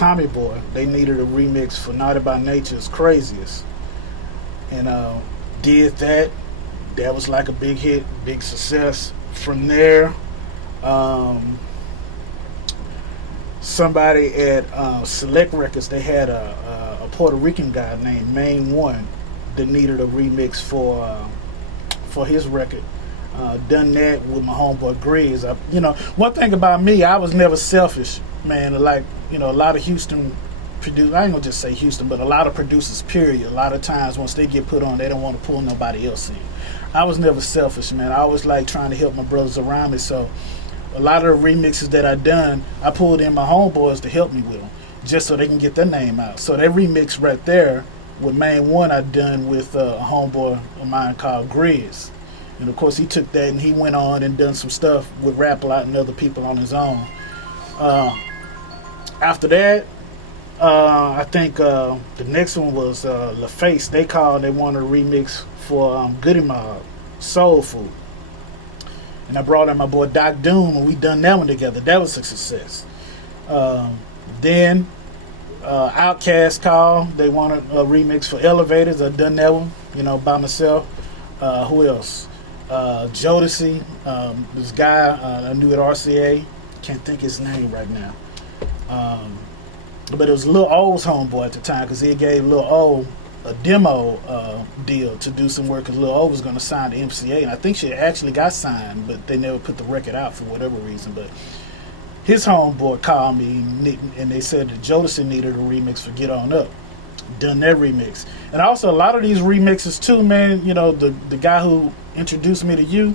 Tommy Boy. They needed a remix for Naughty by Nature's Craziest. And did that. That was like a big hit, big success. From there, somebody at Select Records, they had a Puerto Rican guy named Main One that needed a remix for his record. Done that with my homeboy Grizz. One thing about me, I was never selfish, man. Like, a lot of Houston producers, I ain't gonna just say Houston, but a lot of producers, period. A lot of times once they get put on, they don't want to pull nobody else in. I was never selfish, man. I always like trying to help my brothers around me. So a lot of the remixes that I done, I pulled in my homeboys to help me with them, just so they can get their name out. So that remix right there with Main One, I done with a homeboy of mine called Grizz. And of course he took that and he went on and done some stuff with Rap A Lot and other people on his own. After that, I think the next one was LaFace. They wanted a remix for Goody Mob, Soul Food. And I brought in my boy Doc Doom and we done that one together. That was a success. Then Outkast called. They wanted a remix for Elevators. I done that one, by myself. Who else? Jodeci. This guy I knew at RCA. Can't think his name right now. But it was Lil O's homeboy at the time because he gave Lil O a demo deal to do some work because Lil O was going to sign to MCA, and I think she actually got signed, but they never put the record out for whatever reason. But his homeboy called me and they said that Jodeci needed a remix for Get On Up. Done that remix. And also a lot of these remixes too, man, the guy who introduced me to you,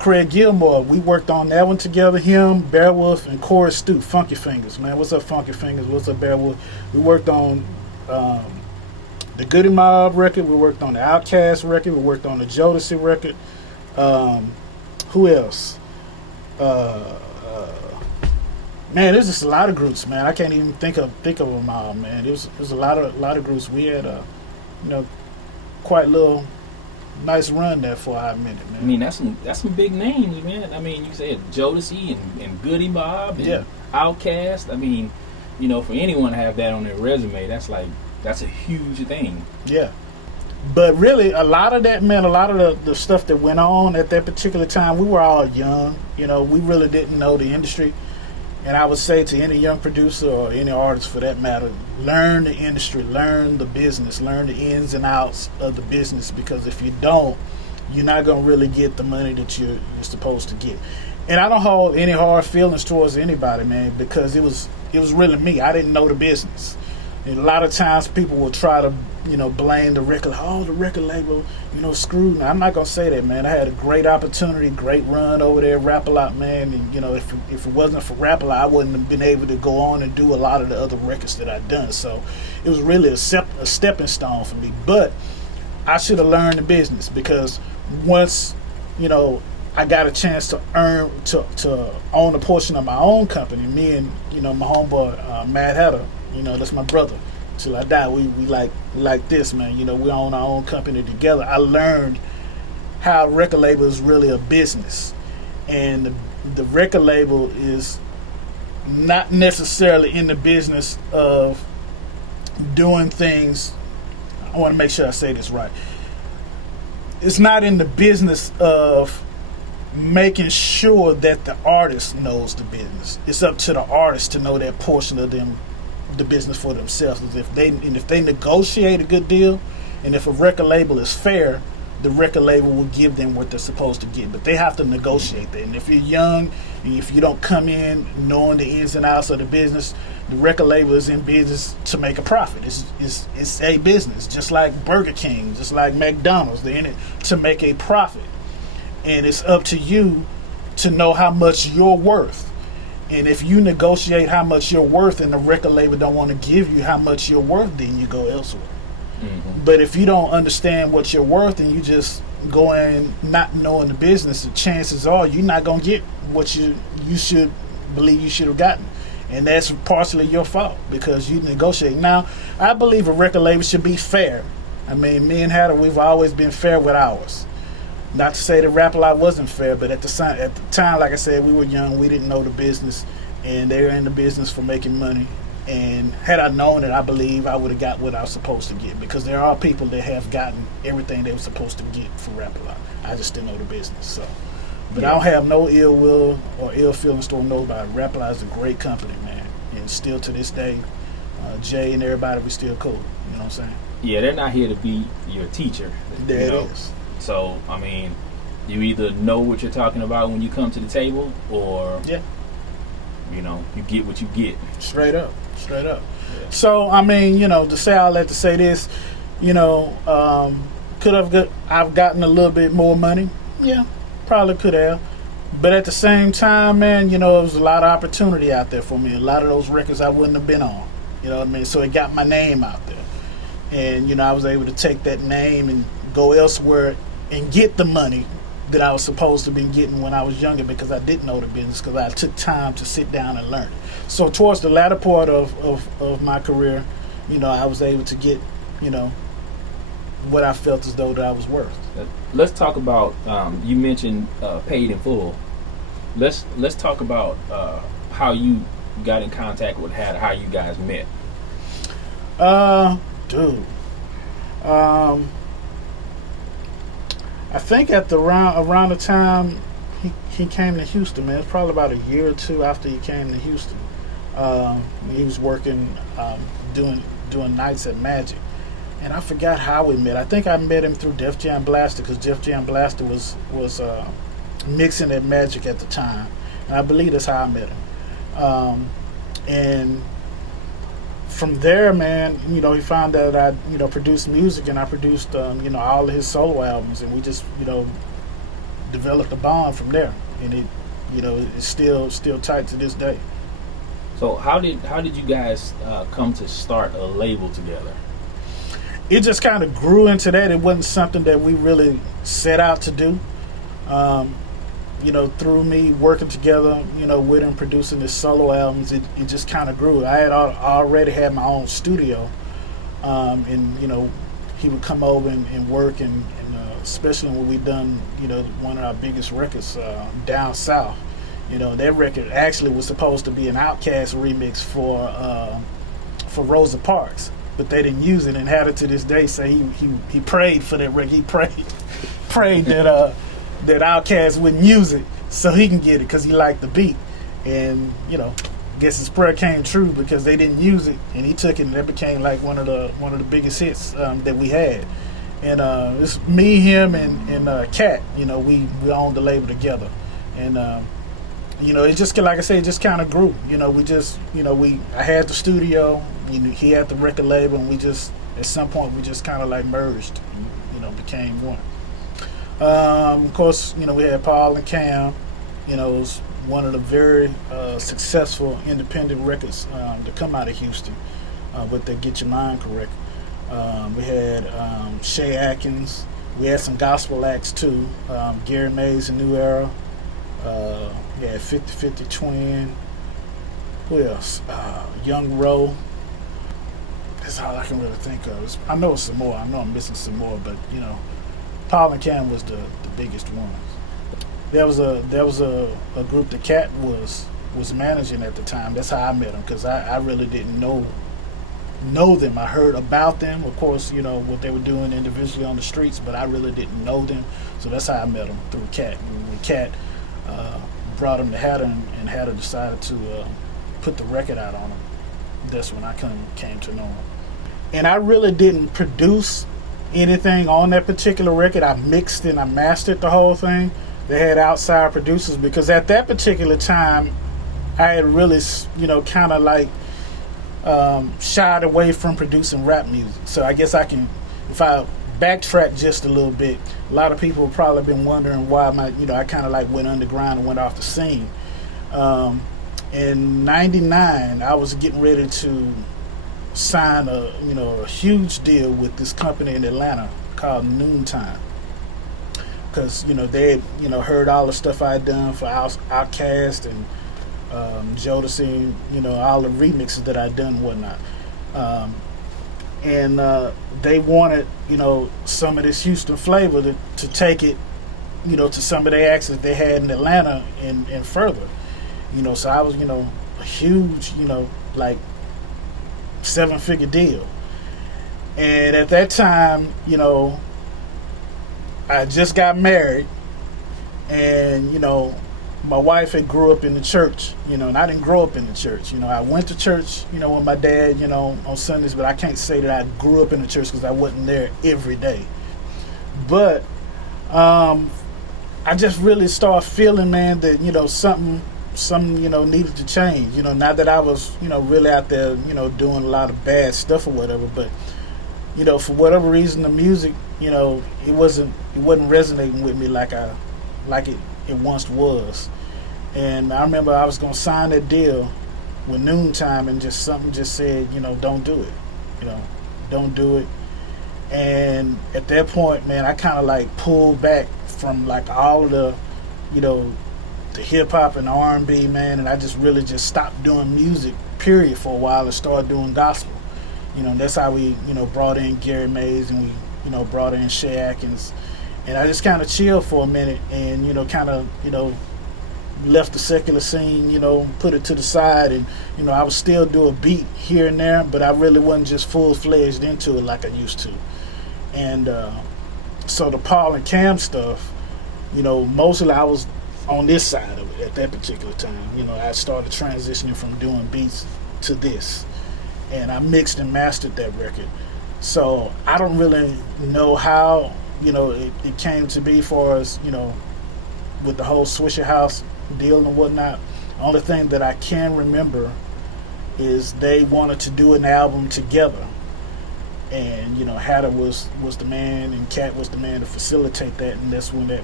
Craig Gilmore, we worked on that one together. Him, Beowulf, and Corey Stu, Funky Fingers, man. What's up, Funky Fingers? What's up, Beowulf? We worked on the Goody Mob record. We worked on the Outkast record. We worked on the Jodeci record. Who else? Man, there's just a lot of groups, man. I can't even think of them all, man. There's a lot of groups. We had quite a little nice run there for a hot minute, man. I mean, that's some big names, man. I mean, you said Jodeci and Goody Mob and Outkast. I mean, for anyone to have that on their resume, that's a huge thing. Yeah. But really, a lot of that, man, a lot of the stuff that went on at that particular time, we were all young. We really didn't know the industry. And I would say to any young producer or any artist for that matter, learn the industry, learn the business, learn the ins and outs of the business, because if you don't, you're not going to really get the money that you're supposed to get. And I don't hold any hard feelings towards anybody, man, because it was really me. I didn't know the business. And a lot of times people will try to, blame the record. Oh, the record label, screwed. Now, I'm not going to say that, man. I had a great opportunity, great run over there, Rap A Lot, man. And, if it wasn't for Rap A Lot, I wouldn't have been able to go on and do a lot of the other records that I'd done. So it was really a stepping stone for me. But I should have learned the business, because once, I got a chance to own a portion of my own company, me and, my homeboy, Matt Hatter, that's my brother. Till I die, we like this, man. We own our own company together. I learned how a record label is really a business, and the record label is not necessarily in the business of doing things. I want to make sure I say this right. It's not in the business of making sure that the artist knows the business. It's up to the artist to know that portion of the business for themselves. If they negotiate a good deal, and if a record label is fair, the record label will give them what they're supposed to get. But they have to negotiate that. And if you're young, and if you don't come in knowing the ins and outs of the business, the record label is in business to make a profit. It's a business, just like Burger King, just like McDonald's. They're in it to make a profit. And it's up to you to know how much you're worth. And if you negotiate how much you're worth and the record label don't want to give you how much you're worth, then you go elsewhere. Mm-hmm. But if you don't understand what you're worth and you just go in not knowing the business, the chances are you're not going to get what you should believe you should have gotten. And that's partially your fault, because you negotiate. Now, I believe a record label should be fair. I mean, me and Hatter, we've always been fair with ours. Not to say that Rap A Lot wasn't fair, but at the time, like I said, we were young, we didn't know the business, and they were in the business for making money. And had I known it, I believe I would have got what I was supposed to get, because there are people that have gotten everything they were supposed to get from Rap-A-Lot. I just didn't know the business. So, but I don't have no ill will or ill feelings toward nobody. Rap-A-Lot is a great company, man, and still to this day, Jay and everybody, we still cool. You know what I'm saying? Yeah, they're not here to be your teacher. There it is. So, I mean, you either know what you're talking about when you come to the table, or you know, you get what you get. Straight up. Yeah. So, I mean, you know, to say all that to say this, you know, I've gotten a little bit more money? Yeah, probably could have. But at the same time, man, you know, there was a lot of opportunity out there for me. A lot of those records I wouldn't have been on. You know what I mean? So it got my name out there. And, you know, I was able to take that name and go elsewhere and get the money that I was supposed to be getting when I was younger, because I didn't know the business, because I took time to sit down and learn it. So towards the latter part of my career, you know, I was able to get, you know, what I felt as though that I was worth. Let's talk about, you mentioned Paid in Full. Let's talk about how you got in contact with how you guys met. Dude. I think at around the time he came to Houston, man. It's probably about a year or two after he came to Houston. He was working, doing nights at Magic, and I forgot how we met. I think I met him through Def Jam Blaster, because Def Jam Blaster was mixing at Magic at the time, and I believe that's how I met him. And from there, man, you know, he found out that I, you know, produced music, and I produced, you know, all of his solo albums, and we just, you know, developed a bond from there, and it, you know, it's still tight to this day. So how did you guys come to start a label together? It just kind of grew into that. It wasn't something that we really set out to do. You know, through me working together, you know, with him producing his solo albums, it just kind of grew. I had already had my own studio, and, you know, he would come over and work, and especially when we done, you know, one of our biggest records, Down South. You know, that record actually was supposed to be an Outkast remix for Rosa Parks, but they didn't use it, and had it to this day. Say he prayed for that record. He prayed that that Outkast wouldn't use it so he can get it, because he liked the beat. And, you know, I guess his prayer came true, because they didn't use it, and he took it, and that became like one of the biggest hits that we had. And it's me, him, and Cat. You know, we owned the label together, and you know, it just, like I said, it just kind of grew. You know, we just, you know, I had the studio, you know, he had the record label, and we just, at some point, we just kind of like merged, and, you know, became one. Of course, you know, we had Paul and Cam. You know, it was one of the very successful independent records to come out of Houston with the Get Your Mind Correct. We had Shay Atkins. We had some gospel acts too. Gary Mays and New Era. We had 50-50 Twin. Who else? Young Roe. That's all I can really think of. I know it's some more. I know I'm missing some more, but, you know, Paul and Cam was the biggest ones. There was a group that Cat was managing at the time. That's how I met them, because I really didn't know them. I heard about them, of course, you know, what they were doing individually on the streets, but I really didn't know them. So that's how I met them, through Cat. And when Cat brought him to Hatter, and Hatter decided to put the record out on him, that's when I came to know him. And I really didn't produce anything on that particular record. I mixed and I mastered the whole thing. They had outside producers, because at that particular time I had really, you know, kind of like shied away from producing rap music. So I guess I can, if I backtrack just a little bit, a lot of people have probably been wondering why I kind of like went underground and went off the scene. In '99, I was getting ready to sign a huge deal with this company in Atlanta called NoonTime, because, you know, they had, you know, heard all the stuff I had done for Outkast and Jodeci, you know, all the remixes that I'd done and whatnot, and they wanted, you know, some of this Houston flavor to take it, you know, to some of the acts that they had in Atlanta and further, you know. So I was, you know, a huge, you know, like 7-figure deal. And at that time, I just got married, and my wife had grew up in the church, and I didn't grow up in the church. I went to church, with my dad, on Sundays, but I can't say that I grew up in the church because I wasn't there every day. But I just really started feeling, man, that something needed to change. Not that I was really out there doing a lot of bad stuff or whatever, but for whatever reason, the music, it wasn't resonating with me like it once was. And I remember I was gonna sign that deal with NoonTime, and something just said, don't do it. Don't do it. And at that point, man, I kind of like pulled back from like all of the, the hip hop and the R&B, man, and I just really just stopped doing music, period, for a while, and started doing gospel. That's how we, brought in Gary Mays, and we, brought in Shay Atkins. And I just kind of chilled for a minute and, kind of, left the secular scene, put it to the side. And, I would still do a beat here and there, but I really wasn't just full-fledged into it like I used to. And so the Paul and Cam stuff, mostly I was on this side of it at that particular time. I started transitioning from doing beats to this. And I mixed and mastered that record. So I don't really know how, it came to be for us, with the whole Swisher House deal and whatnot. The only thing that I can remember is they wanted to do an album together. And, Hatter was the man, and Cat was the man to facilitate that. And that's when that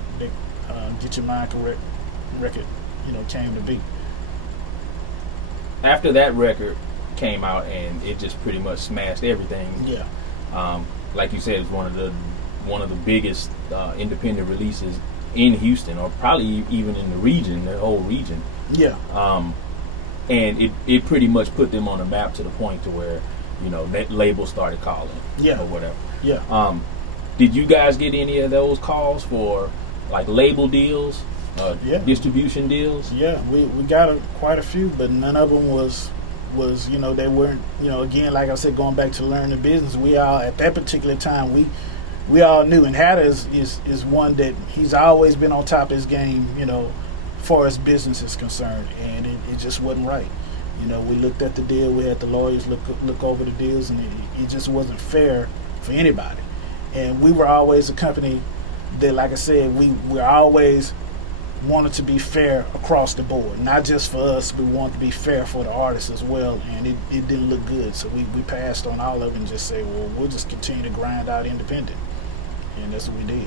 Get Your Mind Correct record, came to be. After that record came out, and it just pretty much smashed everything. Yeah. Like you said, it's one of the biggest independent releases in Houston, or probably even in the region, the whole region. Yeah. And it pretty much put them on the map to the point to where, labels started calling. Yeah. Or whatever. Yeah. Did you guys get any of those calls for like label deals, yeah. distribution deals? Yeah, we got quite a few, but none of them was they weren't, again, like I said, going back to learning the business. We all, at that particular time, we all knew, and Hatter is one that he's always been on top of his game, far as business is concerned, and it just wasn't right. We looked at the deal, we had the lawyers look over the deals, and it just wasn't fair for anybody. And we were always a company that, like I said, we always wanted to be fair across the board, not just for us, but we wanted to be fair for the artists as well, and it didn't look good. So we passed on all of it and just say, well, we'll just continue to grind out independent, and that's what we did.